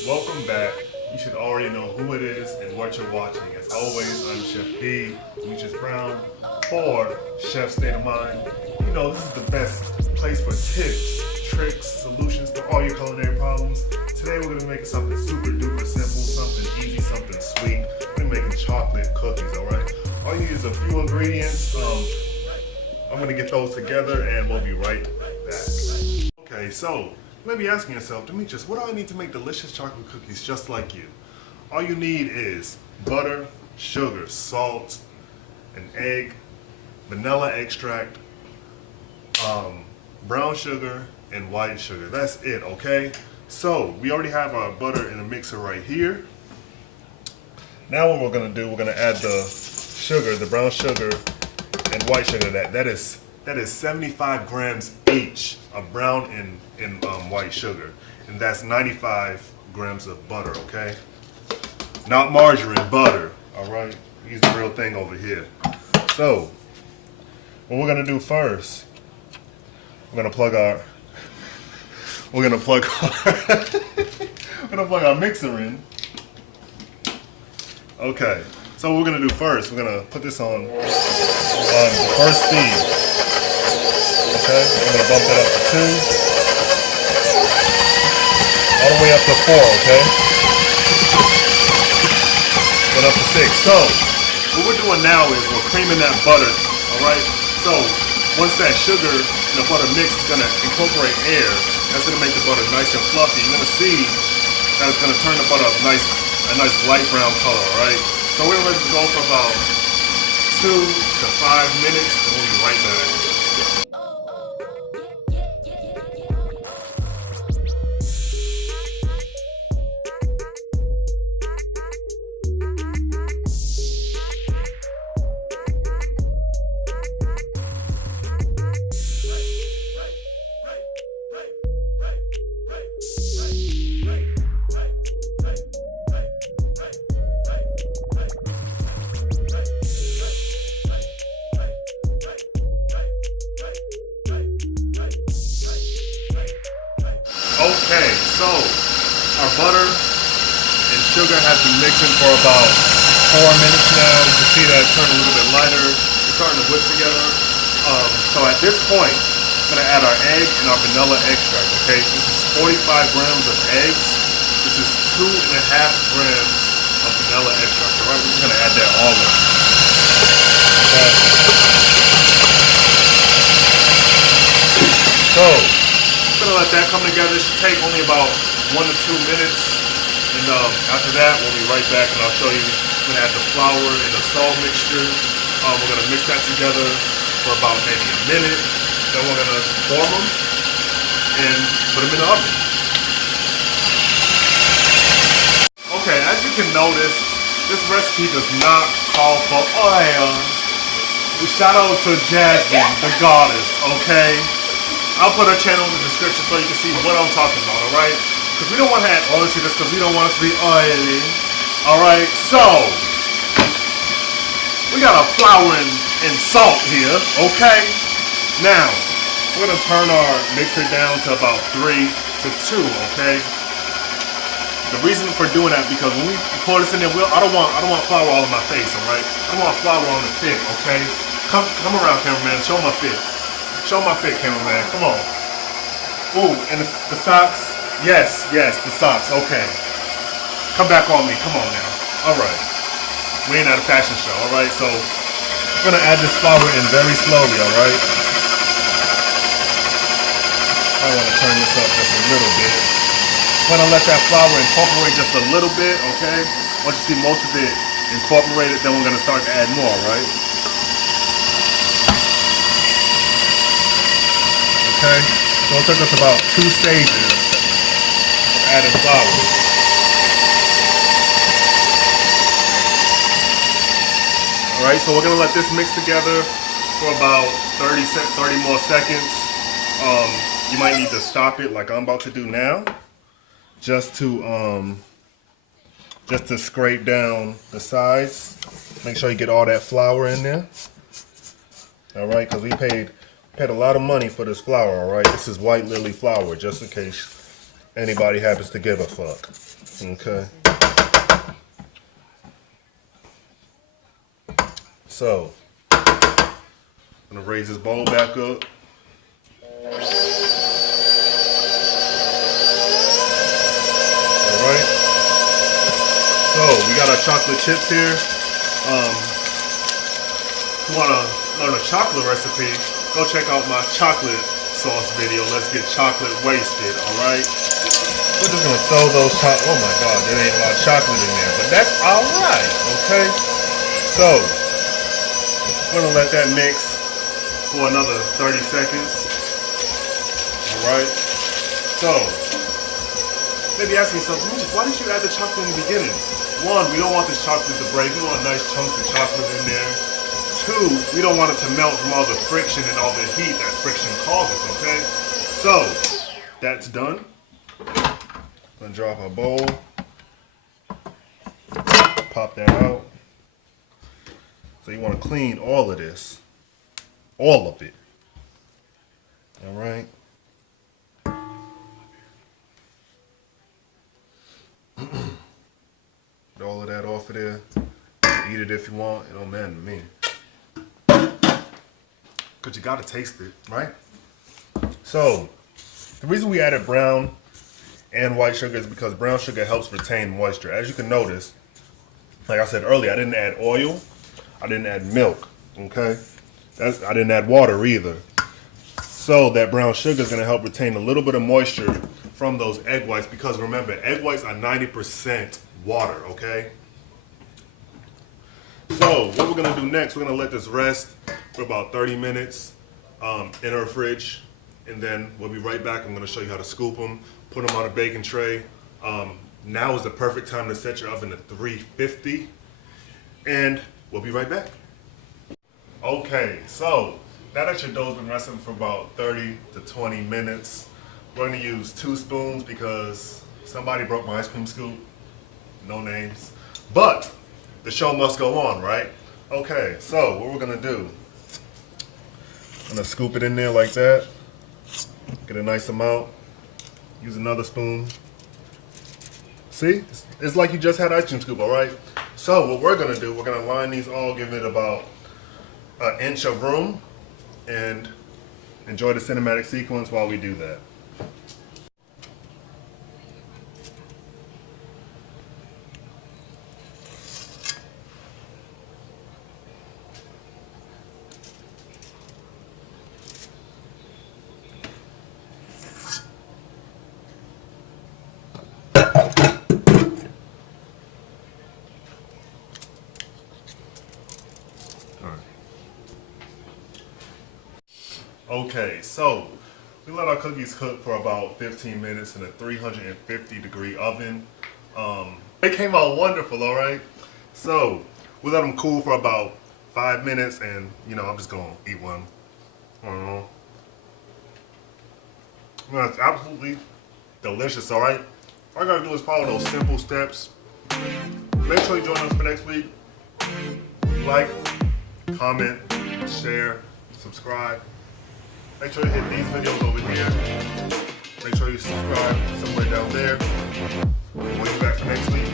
Welcome back. You should already know who it is and what you're watching. As always, I'm Chef D, Demetrius Brown, for Chef State of Mind. You know, this is the best place for tips, tricks, solutions to all your culinary problems. Today we're going to be making something super duper simple, something easy, something sweet. We're making chocolate cookies, alright? All you need is a few ingredients. I'm going to get those together and we'll be right back. Okay, so you may be asking yourself, Demetrius, what do I need to make delicious chocolate cookies just like you? All you need is butter, sugar, salt, an egg, vanilla extract, brown sugar, and white sugar. That's it, okay? So we already have our butter in a mixer right here. Now what we're gonna do, we're gonna add the sugar, the brown sugar and white sugar. That is 75 grams each of brown and white sugar, and that's 95 grams of butter. Okay, not margarine, butter. All right, use the real thing over here. So what we're gonna do first, we're gonna plug our we're gonna plug our mixer in. Okay, so what we're gonna do first, we're gonna put this on the first speed. Okay, we're gonna bump that up to 2, all the way up to 4. Okay, then up to 6. So what we're doing now is we're creaming that butter. All right. So once that sugar and the butter mix is gonna incorporate air, that's gonna make the butter nice and fluffy. You're gonna see that it's gonna turn the butter a nice light brown color. All right. So we're gonna let this go for about 2 to 5 minutes, and we'll be right back. Okay, so our butter and sugar has been mixing for about 4 minutes now. You can see that it's turning a little bit lighter. It's starting to whip together. So at this point, I'm going to add our egg and our vanilla extract, okay? This is 45 grams of eggs. This is 2.5 grams of vanilla extract, all right? We're just going to add that all in. Okay. So gonna let that come together. It should take only about 1 to 2 minutes, and after that we'll be right back and I'll show you. I'm gonna add the flour and the salt mixture. We're gonna mix that together for about maybe a minute. Then we're gonna form them and put them in the oven. Okay, as you can notice, this recipe does not call for oil. Shout out to Jasmine, the goddess, okay? I'll put her channel in the description so you can see what I'm talking about, alright? Because we don't want to add oil to this because we don't want it to be oily. Alright, so we got our flour and salt here, okay? Now, we're going to turn our mixer down to about 3 to 2, okay? The reason for doing that because when we pour this in there, I don't want flour all in my face, alright? I don't want flour on the fit, okay? Come around, cameraman, show my fit. Show my fit, cameraman. Come on. Ooh, and the socks? Yes, the socks. Okay. Come back on me. Come on now. All right. We ain't at a fashion show. All right. So we're gonna add this flour in very slowly. All right. I want to turn this up just a little bit. I'm gonna let that flour incorporate just a little bit. Okay. Once you see most of it incorporated, then we're gonna start to add more. Right. Okay, so it took us about 2 stages of adding flour. Alright, so we're going to let this mix together for about 30 more seconds. You might need to stop it like I'm about to do now, just to scrape down the sides. Make sure you get all that flour in there. Alright, because we paid a lot of money for this flour, all right? This is White Lily flour, just in case anybody happens to give a fuck. Okay. So, I'm gonna raise this bowl back up. Alright. So, we got our chocolate chips here. If you wanna learn a chocolate recipe, go check out my chocolate sauce video. Let's get chocolate wasted, alright? We're just gonna throw those oh my god, there ain't a lot of chocolate in there, but that's alright, okay? So, we're gonna let that mix for another 30 seconds. Alright? So, maybe asking yourself, why didn't you add the chocolate in the beginning? One, we don't want this chocolate to break. We want nice chunks of chocolate in there. Two, we don't want it to melt from all the friction and all the heat that friction causes, okay? So, that's done. Gonna drop our bowl. Pop that out. So you want to clean all of this. All of it. Alright? Get all of that off of there. Eat it if you want. It don't matter to me. Because you gotta taste it, right? So, the reason we added brown and white sugar is because brown sugar helps retain moisture. As you can notice, like I said earlier, I didn't add oil. I didn't add milk, okay? I didn't add water either. So that brown sugar is gonna help retain a little bit of moisture from those egg whites, because remember, egg whites are 90% water, okay? So what we're gonna do next, we're gonna let this rest for about 30 minutes in our fridge, and then we'll be right back. I'm gonna show you how to scoop them, put them on a baking tray. Now is the perfect time to set your oven to 350, and we'll be right back. Okay, so now that your dough's been resting for about 30 to 20 minutes, we're gonna use 2 spoons because somebody broke my ice cream scoop. No names. But the show must go on, right? Okay, so what we're gonna do, I'm gonna scoop it in there like that. Get a nice amount. Use another spoon. See? It's like you just had ice cream scoop, all right? So what we're gonna do, we're gonna line these all, give it about an inch of room, and enjoy the cinematic sequence while we do that. Okay, so we let our cookies cook for about 15 minutes in a 350-degree oven. They came out wonderful, all right? So we let them cool for about 5 minutes, and I'm just gonna eat one. Well, it's absolutely delicious, all right? All I gotta do is follow those simple steps. Make sure you join us for next week. Like, comment, share, subscribe. Make sure you hit these videos over here. Make sure you subscribe somewhere down there. We'll be back for next week.